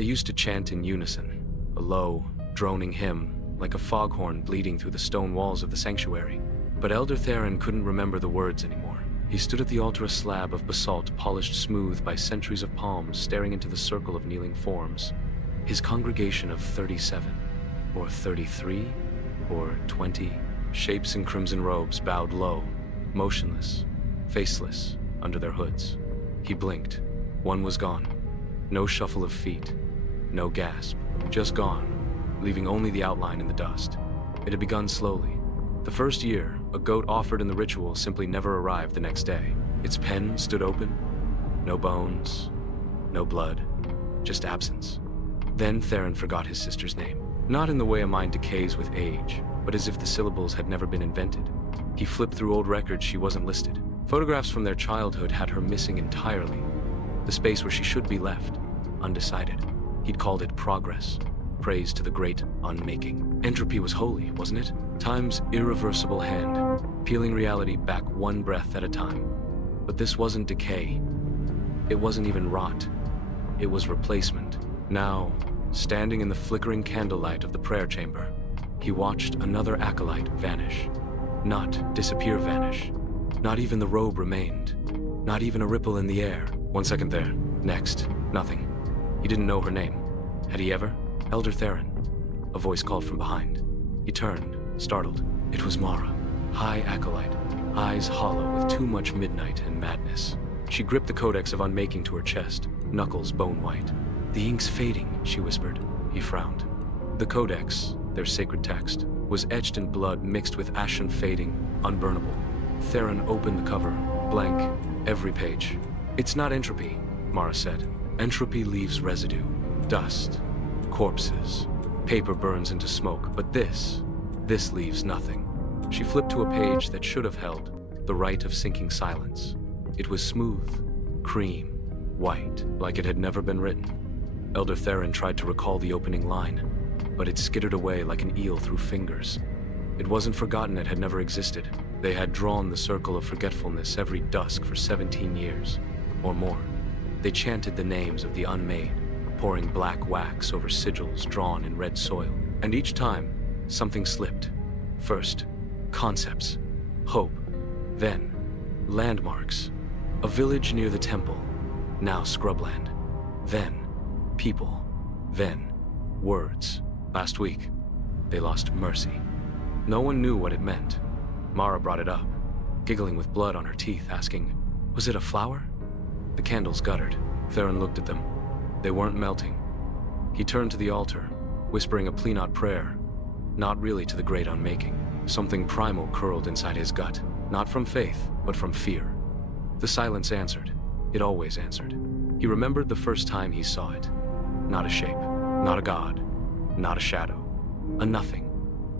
They used to chant in unison, a low, droning hymn, like a foghorn bleeding through the stone walls of the sanctuary. But Elder Theron couldn't remember the words anymore. He stood at the altar, a slab of basalt polished smooth by centuries of palms, staring into the circle of kneeling forms. His congregation of 37, or 33, or 20, shapes in crimson robes bowed low, motionless, faceless, under their hoods. He blinked. One was gone. No shuffle of feet, no gasp, just gone, leaving only the outline in the dust. It had begun slowly. The first year, a goat offered in the ritual simply never arrived the next day. Its pen stood open. No bones, no blood, just absence. Then Theron forgot his sister's name. Not in the way a mind decays with age, but as if the syllables had never been invented. He flipped through old records. She wasn't listed. Photographs from their childhood had her missing entirely. The space where she should be left, undecided. He'd called it progress. Praise to the Great Unmaking. Entropy was holy, wasn't it? Time's irreversible hand, peeling reality back one breath at a time. But this wasn't decay. It wasn't even rot. It was replacement. Now, standing in the flickering candlelight of the prayer chamber, he watched another acolyte vanish. Not disappear, vanish. Not even the robe remained. Not even a ripple in the air. 1 second there. Next. Nothing. He didn't know her name. Had he ever? Elder Theron. A voice called from behind. He turned, startled. It was Mara. High acolyte, eyes hollow with too much midnight and madness. She gripped the Codex of Unmaking to her chest, knuckles bone white. The ink's fading, she whispered. He frowned. The Codex, their sacred text, was etched in blood mixed with ashen fading, unburnable. Theron opened the cover, blank, every page. It's not entropy, Mara said. Entropy leaves residue, dust, corpses. Paper burns into smoke, but this leaves nothing. She flipped to a page that should have held the rite of sinking silence. It was smooth, cream, white, like it had never been written. Elder Theron tried to recall the opening line, but it skittered away like an eel through fingers. It wasn't forgotten, it had never existed. They had drawn the circle of forgetfulness every dusk for 17 years, or more. They chanted the names of the unmade, pouring black wax over sigils drawn in red soil. And each time, something slipped. First, concepts, hope. Then, landmarks. A village near the temple, now scrubland. Then, people. Then, words. Last week, they lost mercy. No one knew what it meant. Mara brought it up, giggling with blood on her teeth, asking, was it a flower? The candles guttered. Theron looked at them. They weren't melting. He turned to the altar, whispering a plenot prayer, not really to the Great Unmaking. Something primal curled inside his gut, not from faith, but from fear. The silence answered. It always answered. He remembered the first time he saw it. Not a shape, not a god, not a shadow, a nothing.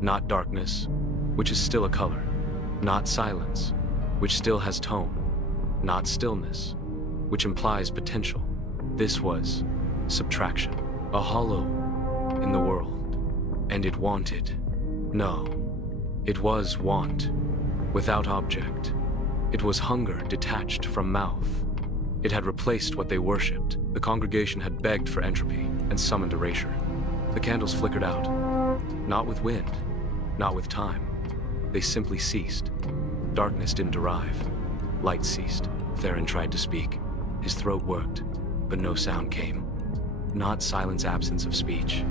Not darkness, which is still a color. Not silence, which still has tone. Not stillness, which implies potential. This was subtraction, a hollow in the world. And it wanted. No, it was want, without object. It was hunger detached from mouth. It had replaced what they worshipped. The congregation had begged for entropy and summoned erasure. The candles flickered out, not with wind, not with time. They simply ceased. Darkness didn't arrive. Light ceased. Theron tried to speak. His throat worked, but no sound came. Not silence, absence of speech.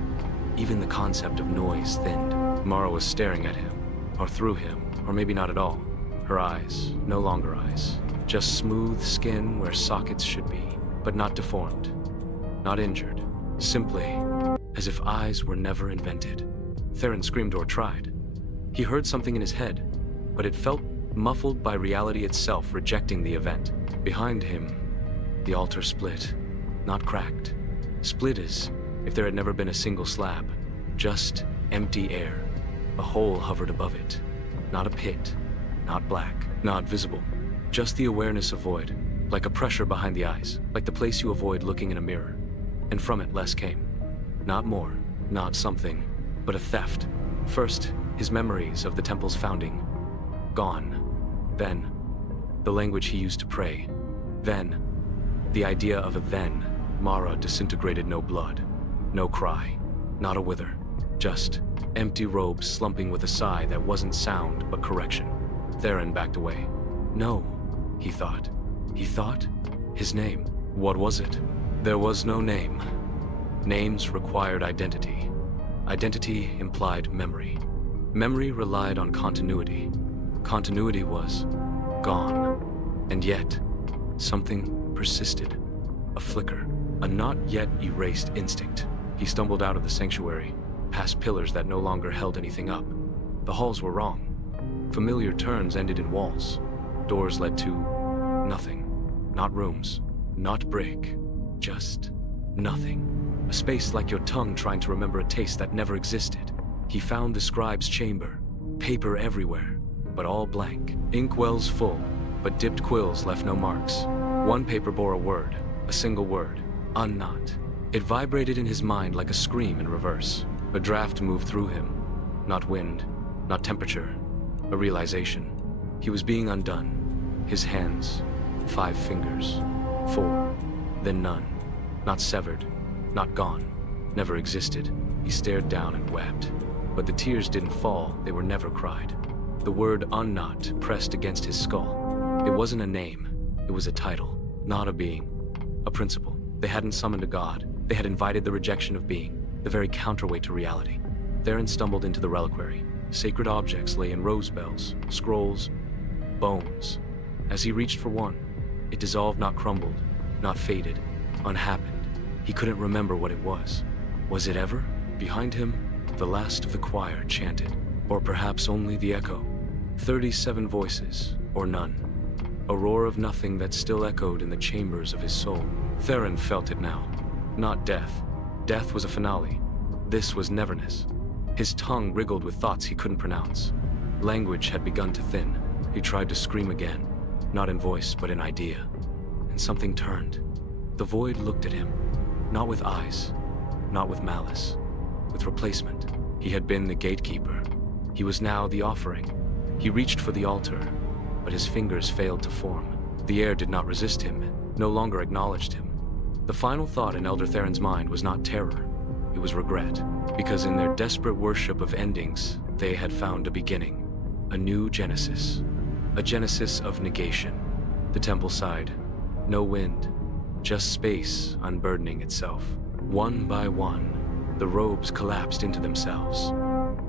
Even the concept of noise thinned. Mara was staring at him, or through him, or maybe not at all. Her eyes, no longer eyes. Just smooth skin where sockets should be, but not deformed, not injured. Simply as if eyes were never invented. Theron screamed or tried. He heard something in his head, but it felt muffled by reality itself rejecting the event. Behind him, the altar split, not cracked. Split as if there had never been a single slab, just empty air. A hole hovered above it, not a pit, not black, not visible, just the awareness of void, like a pressure behind the eyes, like the place you avoid looking in a mirror. And from it less came. Not more, not something, but a theft. First, his memories of the temple's founding, gone. Then, the language he used to pray. Then, the idea of a then. Mara disintegrated, no blood, No cry, not a wither. Just empty robes slumping with a sigh that wasn't sound but correction. Theron backed away. No, he thought. He thought? His name. What was it? There was no name. Names required identity. Identity implied memory. Memory relied on continuity. Continuity was gone. And yet, something persisted. A flicker, a not yet erased instinct. He stumbled out of the sanctuary, past pillars that no longer held anything up. The halls were wrong. Familiar turns ended in walls. Doors led to nothing. Not rooms, not brick, just nothing. A space like your tongue trying to remember a taste that never existed. He found the scribe's chamber, paper everywhere, but all blank. Inkwells full, but dipped quills left no marks. One paper bore a word, a single word, unknot. It vibrated in his mind like a scream in reverse. A draft moved through him. Not wind, not temperature, a realization. He was being undone. His hands, 5 fingers, 4, then none. Not severed, not gone, never existed. He stared down and wept. But the tears didn't fall, they were never cried. The word unknot pressed against his skull. It wasn't a name, it was a title, not a being, a principle. They hadn't summoned a god, they had invited the rejection of being, the very counterweight to reality. Theron stumbled into the reliquary. Sacred objects lay in rose bells, scrolls, bones. As he reached for one, it dissolved, not crumbled, not faded, unhappened. He couldn't remember what it was. Was it ever? Behind him, the last of the choir chanted, or perhaps only the echo. 37 voices, or none. A roar of nothing that still echoed in the chambers of his soul. Theron felt it now. Not death. Death was a finale. This was neverness. His tongue wriggled with thoughts he couldn't pronounce. Language had begun to thin. He tried to scream again, not in voice, but in idea. And something turned. The void looked at him, not with eyes, not with malice, with replacement. He had been the gatekeeper. He was now the offering. He reached for the altar, but his fingers failed to form. The air did not resist him, no longer acknowledged him. The final thought in Elder Theron's mind was not terror, it was regret, because in their desperate worship of endings, they had found a beginning, a new genesis, a genesis of negation. The temple sighed. No wind, just space unburdening itself. One by one, the robes collapsed into themselves.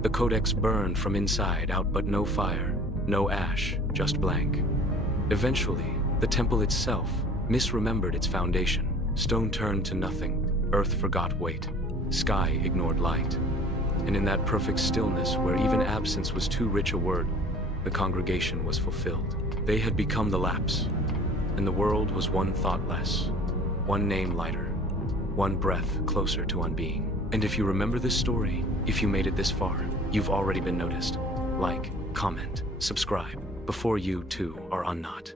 The codex burned from inside out, but no fire, no ash, just blank. Eventually, the temple itself misremembered its foundation. Stone turned to nothing, earth forgot weight, sky ignored light. And in that perfect stillness where even absence was too rich a word, the congregation was fulfilled. They had become the Lapse, and the world was one thought less, one name lighter, one breath closer to unbeing. And if you remember this story, if you made it this far, you've already been noticed. Like, comment, subscribe, before you too are unknot.